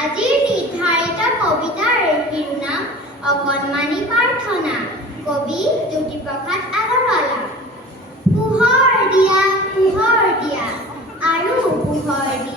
আজিৰ নিৰ্ধাৰিত কবিতাৰ শিৰোনাম অকণমানি প্ৰাৰ্থনা। কবি জ্যোতিপ্ৰসাদ আগৰৱালা। পোহৰ দিয়া আৰু পোহৰ দিয়া।